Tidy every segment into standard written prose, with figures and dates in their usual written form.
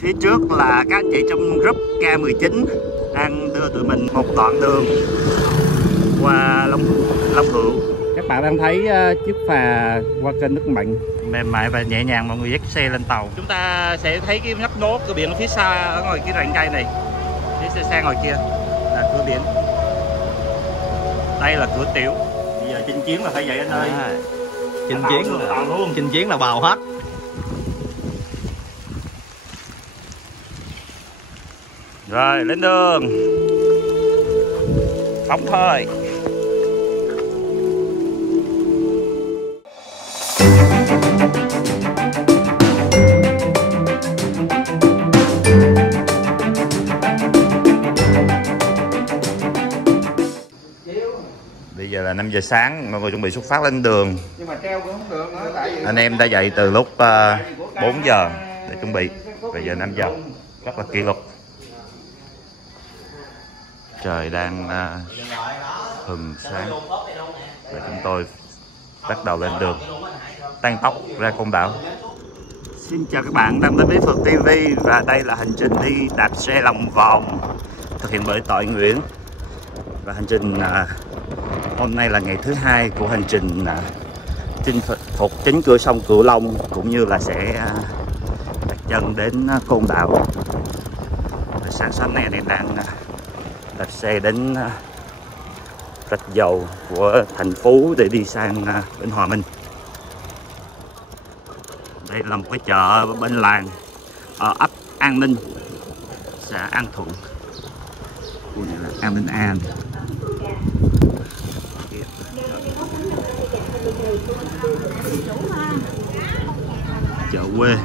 Phía trước là các anh chị trong group K19 đang đưa tụi mình một đoạn đường qua Long Hữu. Các bạn đang thấy chiếc phà qua kênh nước Mặn mềm mại và nhẹ nhàng, mọi người dắt xe lên tàu. Chúng ta sẽ thấy cái nhấp nốt cửa biển ở phía xa, ở ngoài cái rặng cây này, phía xa ngoài kia là cửa biển. Đây là cửa tiểu. Bây giờ chinh chiến là phải vậy anh ơi. Chinh chiến là bào hết. Rồi lên đường. Phóng thôi. Bây giờ là 5 giờ sáng, mọi người chuẩn bị xuất phát lên đường. Nhưng mà treo cũng không được nữa, tại vì anh em đã dậy từ lúc 4 giờ để chuẩn bị. Bây giờ 5 giờ, rất là kỷ luật. Trời đang hừng sáng và chúng tôi bắt đầu lên đường tăng tốc ra Côn Đảo. Xin chào các bạn đang đến với Phượt TV và đây là hành trình đi đạp xe lòng vòng thực hiện bởi Tội Nguyễn. Và hành trình hôm nay là ngày thứ 2 của hành trình chinh phục chính cửa sông Cửu Long, cũng như là sẽ đặt chân đến Côn Đảo. Sáng sớm nay anh em đang đạp xe đến Rạch Dầu của thành phố để đi sang bên Hòa Minh. Đây là một cái chợ bên làng ở ấp An Ninh, xã An Thuận, khu này là An Ninh An. Chợ quê.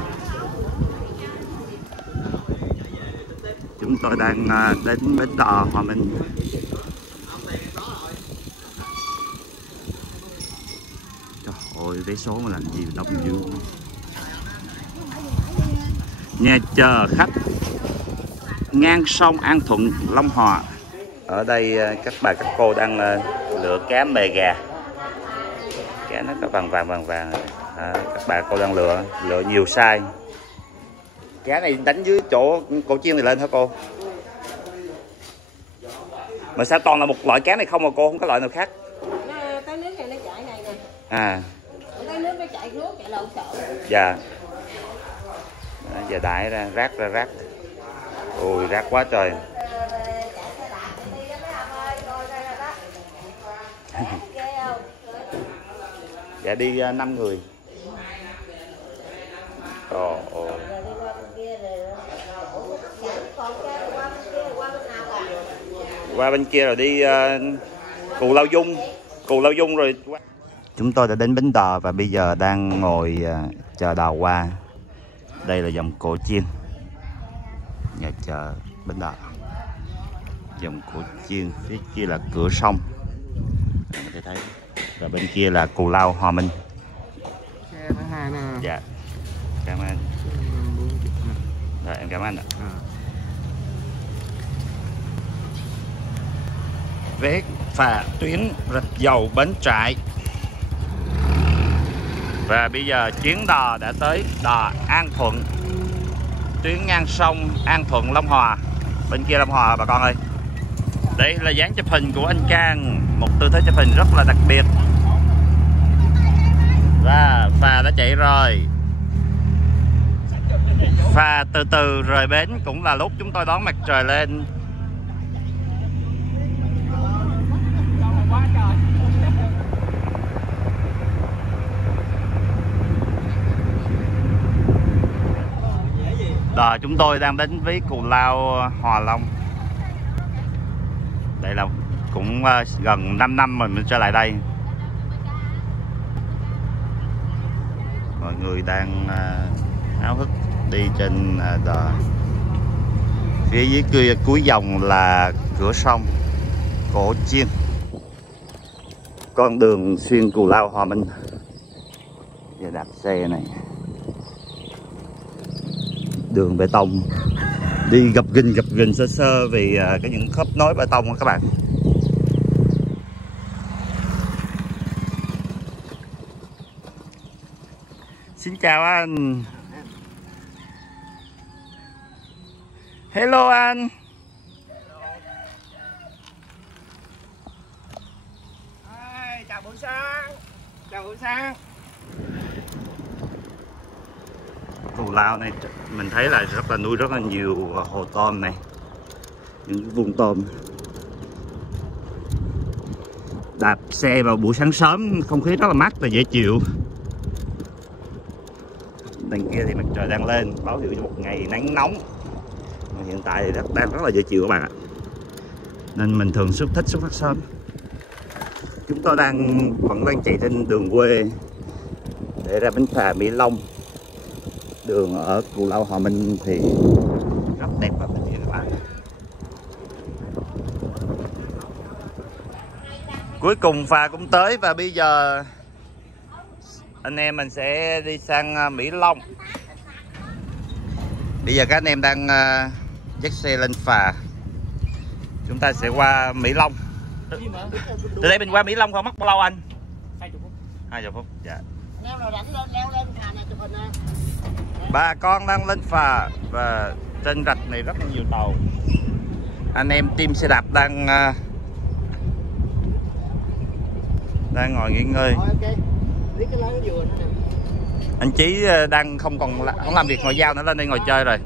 Chúng tôi đang đến bến đò Hòa Minh. Trời ơi, vé số mà làm gì đông dữ. Nhà chờ khách ngang sông An Thuận, Long Hòa. Ở đây các bà các cô đang lựa cá mề gà. Cá nó có vàng. Các bà cô đang lựa nhiều size. Cá này đánh dưới chỗ cổ chiên này lên hả cô? Mà sao toàn là một loại cá này không mà cô, không có loại nào khác? Cái nước này nó chạy này nè. À. Cái nước nó chạy lộn xộn. Dạ. Giờ đãi ra rác. Ôi rác quá trời. Dạ đi 5 người. Ồ. Qua bên kia rồi đi Cù Lao Dung rồi. Chúng tôi đã đến bến đò và bây giờ đang ngồi chờ đò qua. Đây là dòng Cổ Chiên, nhà chờ bến đò. Dòng Cổ Chiên, phía kia là cửa sông, các bạn có thể thấy. Và bên kia là Cù Lao Hòa Minh. xe thứ hai nè. Dạ, cảm ơn. Rồi em cảm ơn ạ. Vé phà tuyến Rạch Dầu Bến Trại. Và bây giờ chuyến đò đã tới đò An Thuận, tuyến ngang sông An Thuận Long Hòa. Bên kia Long Hòa bà con ơi. Đây là dáng chụp hình của anh Cang, một tư thế chụp hình rất là đặc biệt. Và phà đã chạy rồi. Phà từ từ rời bến cũng là lúc chúng tôi đón mặt trời lên. Đò chúng tôi đang đến với Cù Lao Hòa Long. Đây là cũng gần 5 năm mình trở lại đây. Mọi người đang háo hức đi trên đò. Phía dưới kia cuối dòng là cửa sông Cổ Chiên, con đường xuyên Cù Lao Hòa Minh. Giờ đạp xe này, đường bê tông đi gập ghềnh sơ vì những khớp nối bê tông các bạn. Xin chào anh. Hello anh. Chào buổi sáng. Chào buổi sáng. Cù Lao này mình thấy là nuôi rất là nhiều hồ tôm này, những vùng tôm. Đạp xe vào buổi sáng sớm không khí rất là mát và dễ chịu. Đằng kia thì mặt trời đang lên, báo hiệu cho một ngày nắng nóng. Mà hiện tại thì đang rất là dễ chịu các bạn ạ. Nên mình thường thích xuất phát sớm. Chúng tôi vẫn đang chạy trên đường quê để ra bến phà Mỹ Long. Đường ở Cù Lao Hòa Minh thì rất đẹp và bình yên các bạn. Cuối cùng phà cũng tới và bây giờ anh em mình sẽ đi sang Mỹ Long. Bây giờ các anh em đang dắt xe lên phà. Chúng ta sẽ qua Mỹ Long. Từ đây mình qua Mỹ Long không mất bao lâu anh? 20 phút. 20 phút, dạ. Leo nào rảnh leo lên phà này chụp hình nè. Bà con đang lên phà và trên rạch này rất là nhiều tàu. Anh em team xe đạp đang ngồi nghỉ ngơi. Anh Chí đang không làm việc ngoại giao nữa, lên đây ngồi chơi rồi.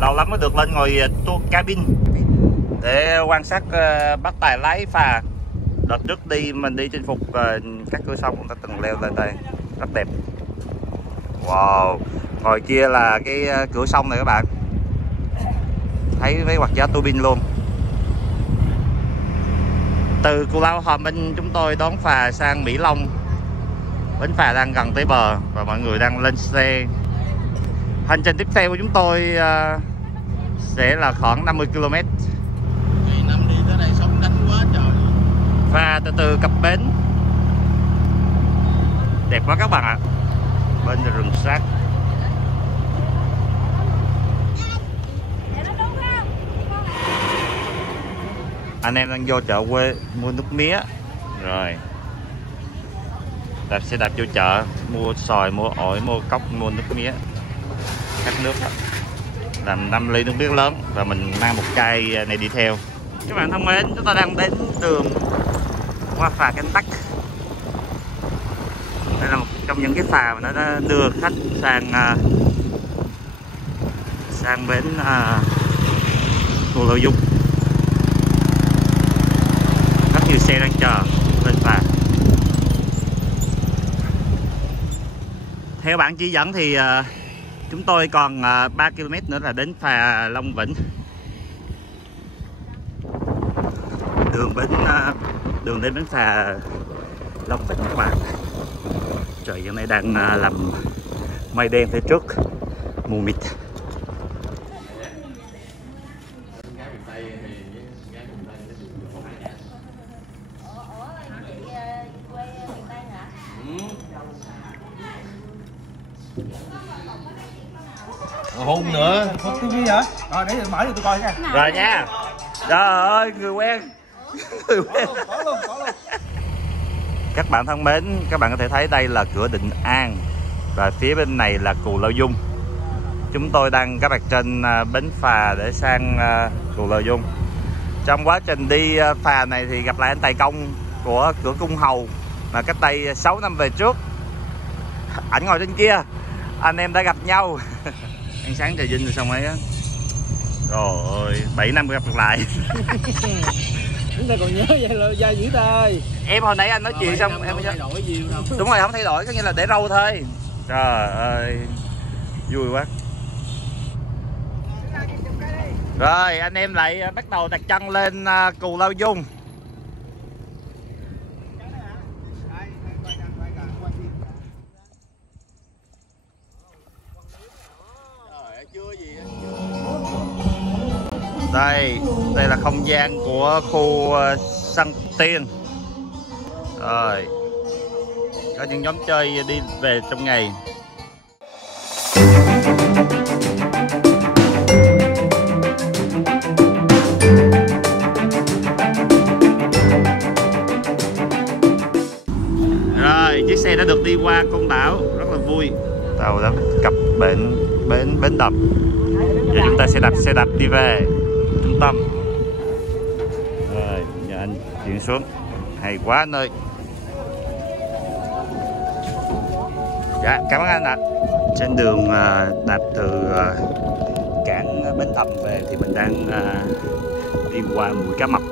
Lâu lắm mới được lên ngồi tour cabin để quan sát bác tài lái phà. Đợt trước đi mình đi chinh phục các cửa sông, chúng ta từng leo lên đây rất đẹp. Wow, ngồi kia là cái cửa sông này các bạn, thấy mấy quạt gió tua bin luôn. Từ Cù Lao Hòa Minh chúng tôi đón phà sang Mỹ Long. Bến phà đang gần tới bờ và mọi người đang lên xe. Hành trình tiếp theo của chúng tôi sẽ là khoảng 50 km. Ngày năm đi tới đây sóng đánh quá trời. Phà từ từ cập bến. Đẹp quá các bạn ạ. Bên rừng sát. Anh em đang vô chợ quê mua nước mía. Rồi sẽ đạp vô chợ mua xoài, mua ổi, mua cốc, mua nước mía, cắt nước làm 5 ly nước mía lớn và mình mang một chai này đi theo. Các bạn thân mến, chúng ta đang đến đường qua phà Canh Tắc. Đây là một trong những cái phà mà nó đưa khách sang bến Cù Lao Dung. Rất nhiều xe đang chờ lên phà. Theo bản chỉ dẫn thì chúng tôi còn 3 km nữa là đến phà Long Vĩnh. Đường đến bến phà Long Vĩnh các bạn. Trời giờ này đang làm mây đen phía trước, mù mịt. Hôn nữa. Hôn tivi hả? Rồi để mở cho tôi coi nha. Rồi nha. Trời ơi, người quen. Người quen. Có luôn. Các bạn thân mến, các bạn có thể thấy đây là cửa Định An và phía bên này là Cù Lao Dung. Chúng tôi đang có mặt trên bến phà để sang Cù Lao Dung. Trong quá trình đi phà này thì gặp lại anh tài công của cửa Cung Hầu mà cách đây 6 năm về trước. Ảnh ngồi trên kia, anh em đã gặp nhau. Ăn sáng trà vinh rồi xong ấy á. Rồi ơi, 7 năm gặp lại. Chúng ta còn nhớ vậy là da dữ tay. Em hồi nãy anh nói chuyện xong em thay đổi gì đâu. đúng rồi, không thay đổi, có nghĩa là để râu thôi. Trời ơi, vui quá. Rồi anh em lại bắt đầu đặt chân lên Cù Lao Dung. Đây là không gian của khu Săn Tiên. Rồi có những nhóm chơi đi về trong ngày. Rồi chiếc xe đã được đi qua Côn Đảo rất là vui. đâu đó cập bến đập. Giờ chúng ta sẽ đặt xe đạp đi về trung tâm. Rồi nhờ anh chuyển xuống, hay quá anh ơi. Dạ cảm ơn anh ạ. Trên đường đạp từ cảng Bến Đầm về thì mình đang đi qua mũi Cá Mập.